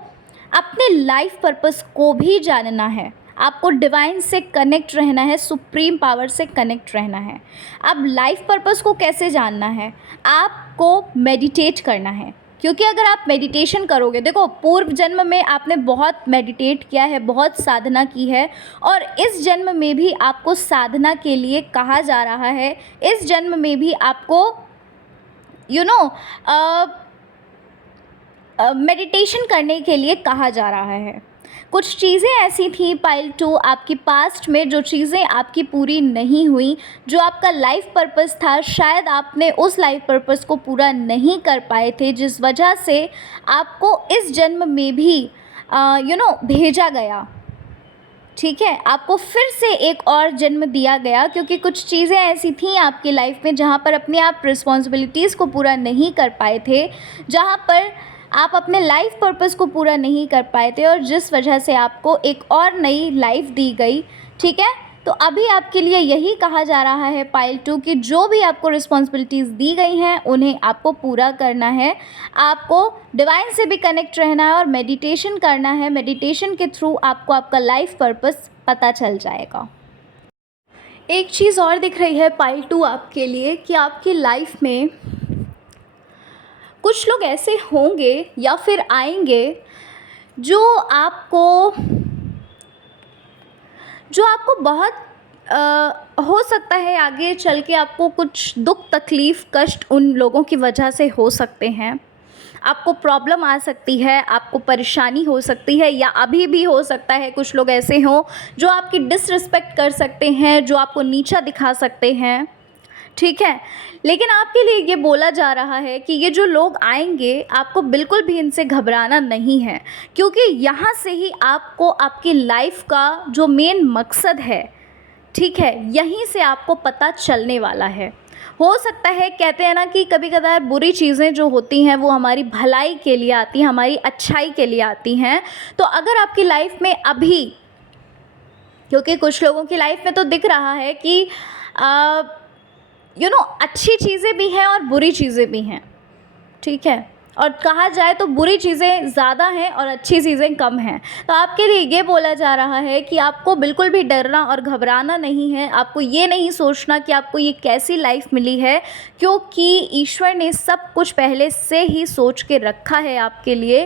अपने लाइफ पर्पस को भी जानना है। आपको डिवाइन से कनेक्ट रहना है, सुप्रीम पावर से कनेक्ट रहना है। अब लाइफ पर्पस को कैसे जानना है? आपको मेडिटेट करना है, क्योंकि अगर आप मेडिटेशन करोगे, देखो पूर्व जन्म में आपने बहुत मेडिटेट किया है, बहुत साधना की है, और इस जन्म में भी आपको साधना के लिए कहा जा रहा है। इस जन्म में भी आपको मेडिटेशन करने के लिए कहा जा रहा है। कुछ चीज़ें ऐसी थी पाइल 2 आपकी पास्ट में, जो चीज़ें आपकी पूरी नहीं हुई, जो आपका लाइफ पर्पस था, शायद आपने उस लाइफ पर्पस को पूरा नहीं कर पाए थे, जिस वजह से आपको इस जन्म में भी भेजा गया। ठीक है, आपको फिर से एक और जन्म दिया गया, क्योंकि कुछ चीज़ें ऐसी थी आपकी लाइफ में जहाँ पर अपने आप रिस्पॉन्सिबिलिटीज़ को पूरा नहीं कर पाए थे, जहाँ पर आप अपने लाइफ पर्पस को पूरा नहीं कर पाए थे, और जिस वजह से आपको एक और नई लाइफ दी गई। ठीक है, तो अभी आपके लिए यही कहा जा रहा है पाइल 2 कि जो भी आपको रिस्पॉन्सिबिलिटीज़ दी गई हैं उन्हें आपको पूरा करना है। आपको डिवाइन से भी कनेक्ट रहना है और मेडिटेशन करना है। मेडिटेशन के थ्रू आपको आपका लाइफ पर्पस पता चल जाएगा। एक चीज़ और दिख रही है पाइल 2 आपके लिए कि आपकी लाइफ में कुछ लोग ऐसे होंगे या फिर आएंगे जो आपको बहुत हो सकता है आगे चल के आपको कुछ दुख, तकलीफ़, कष्ट उन लोगों की वजह से हो सकते हैं। आपको प्रॉब्लम आ सकती है, आपको परेशानी हो सकती है, या अभी भी हो सकता है कुछ लोग ऐसे हों जो आपकी डिसरिस्पेक्ट कर सकते हैं, जो आपको नीचा दिखा सकते हैं। ठीक है, लेकिन आपके लिए ये बोला जा रहा है कि ये जो लोग आएंगे, आपको बिल्कुल भी इनसे घबराना नहीं है, क्योंकि यहाँ से ही आपको आपकी लाइफ का जो मेन मकसद है, ठीक है, यहीं से आपको पता चलने वाला है। हो सकता है, कहते हैं ना कि कभी कभार बुरी चीज़ें जो होती हैं वो हमारी भलाई के लिए आती हैं, हमारी अच्छाई के लिए आती हैं। तो अगर आपकी लाइफ में अभी, क्योंकि कुछ लोगों की लाइफ में तो दिख रहा है कि अच्छी चीज़ें भी हैं और बुरी चीज़ें भी हैं। ठीक है, और कहा जाए तो बुरी चीज़ें ज़्यादा हैं और अच्छी चीज़ें कम हैं। तो आपके लिए ये बोला जा रहा है कि आपको बिल्कुल भी डरना और घबराना नहीं है। आपको ये नहीं सोचना कि आपको ये कैसी लाइफ मिली है, क्योंकि ईश्वर ने सब कुछ पहले से ही सोच के रखा है आपके लिए।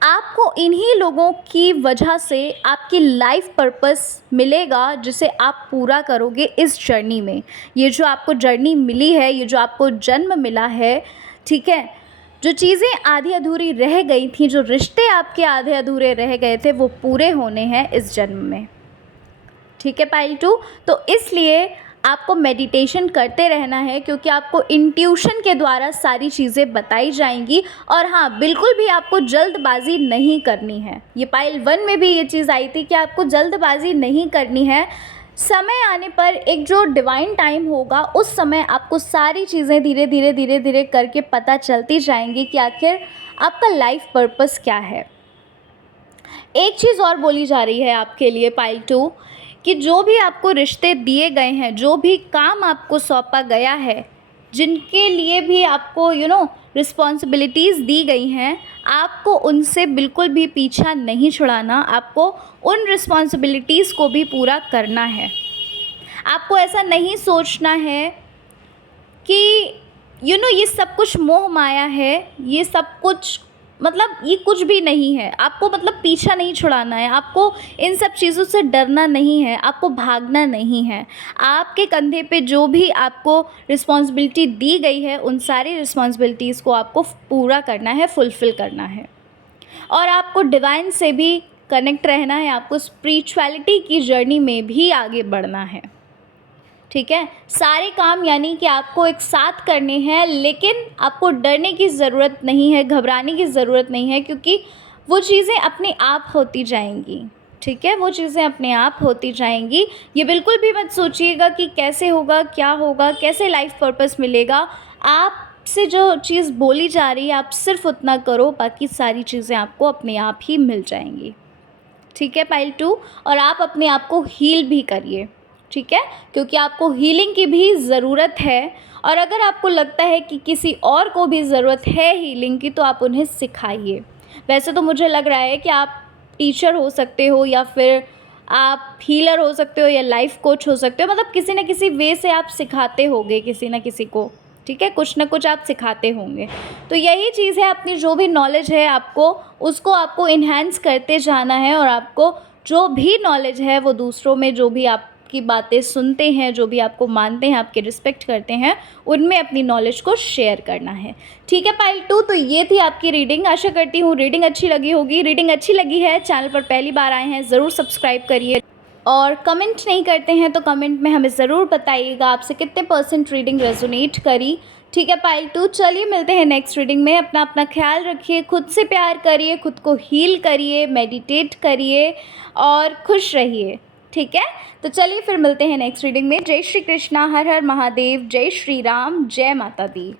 आपको इन्हीं लोगों की वजह से आपकी लाइफ पर्पस मिलेगा जिसे आप पूरा करोगे इस जर्नी में। ये जो आपको जर्नी मिली है, ये जो आपको जन्म मिला है, ठीक है, जो चीज़ें आधी अधूरी रह गई थी, जो रिश्ते आपके आधे अधूरे रह गए थे, वो पूरे होने हैं इस जन्म में। ठीक है पाइल 2। तो इसलिए आपको मेडिटेशन करते रहना है, क्योंकि आपको इंट्यूशन के द्वारा सारी चीज़ें बताई जाएंगी। और हाँ, बिल्कुल भी आपको जल्दबाजी नहीं करनी है। ये पाइल 1 में भी ये चीज़ आई थी कि आपको जल्दबाजी नहीं करनी है। समय आने पर एक जो डिवाइन टाइम होगा, उस समय आपको सारी चीज़ें धीरे धीरे धीरे धीरे करके पता चलती जाएंगी कि आखिर आपका लाइफ पर्पस क्या है। एक चीज़ और बोली जा रही है आपके लिए पाइल 2, कि जो भी आपको रिश्ते दिए गए हैं, जो भी काम आपको सौंपा गया है, जिनके लिए भी आपको रिस्पॉन्सिबिलिटीज़ दी गई हैं, आपको उनसे बिल्कुल भी पीछा नहीं छुड़ाना। आपको उन रिस्पॉन्सिबिलिटीज़ को भी पूरा करना है। आपको ऐसा नहीं सोचना है कि ये सब कुछ मोह माया है, ये सब कुछ ये कुछ भी नहीं है। आपको पीछा नहीं छुड़ाना है, आपको इन सब चीज़ों से डरना नहीं है, आपको भागना नहीं है। आपके कंधे पे जो भी आपको रिस्पॉन्सिबिलिटी दी गई है, उन सारी रिस्पॉन्सिबिलिटीज़ को आपको पूरा करना है, फुलफ़िल करना है। और आपको डिवाइन से भी कनेक्ट रहना है, आपको स्पिरिचुअलिटी की जर्नी में भी आगे बढ़ना है। ठीक है, सारे काम यानी कि आपको एक साथ करने हैं, लेकिन आपको डरने की ज़रूरत नहीं है, घबराने की ज़रूरत नहीं है, क्योंकि वो चीज़ें अपने आप होती जाएंगी। ठीक है, वो चीज़ें अपने आप होती जाएंगी। ये बिल्कुल भी मत सोचिएगा कि कैसे होगा, क्या होगा, कैसे लाइफ पर्पस मिलेगा। आपसे जो चीज़ बोली जा रही है, आप सिर्फ उतना करो, बाकी सारी चीज़ें आपको अपने आप ही मिल जाएंगी। ठीक है पाइल 2। और आप अपने आप को हील भी करिए, ठीक है, क्योंकि आपको हीलिंग की भी ज़रूरत है। और अगर आपको लगता है कि किसी और को भी ज़रूरत है हीलिंग की, तो आप उन्हें सिखाइए। वैसे तो मुझे लग रहा है कि आप टीचर हो सकते हो, या फिर आप हीलर हो सकते हो, या लाइफ कोच हो सकते हो। किसी न किसी वे से आप सिखाते होंगे किसी न किसी को। ठीक है, कुछ ना कुछ आप सिखाते होंगे। तो यही चीज़ है, अपनी जो भी नॉलेज है उसको आपको इन्हेंस करते जाना है। और आपको जो भी नॉलेज है, वो दूसरों में जो भी आपकी बातें सुनते हैं, जो भी आपको मानते हैं, आपके रिस्पेक्ट करते हैं, उनमें अपनी नॉलेज को शेयर करना है। ठीक है पाइल 2। तो ये थी आपकी रीडिंग। आशा करती हूँ रीडिंग अच्छी लगी होगी। रीडिंग अच्छी लगी है, चैनल पर पहली बार आए हैं, ज़रूर सब्सक्राइब करिए। और कमेंट नहीं करते हैं तो कमेंट में हमें ज़रूर बताइएगा आपसे कितने % रीडिंग रेजोनेट करी। ठीक है पाइल 2, चलिए मिलते हैं नेक्स्ट रीडिंग में। अपना ख्याल रखिए, खुद से प्यार करिए, खुद को हील करिए, मेडिटेट करिए और खुश रहिए। ठीक है, तो चलिए फिर मिलते हैं नेक्स्ट रीडिंग में। जय श्री कृष्णा, हर हर महादेव, जय श्री राम, जय माता दी।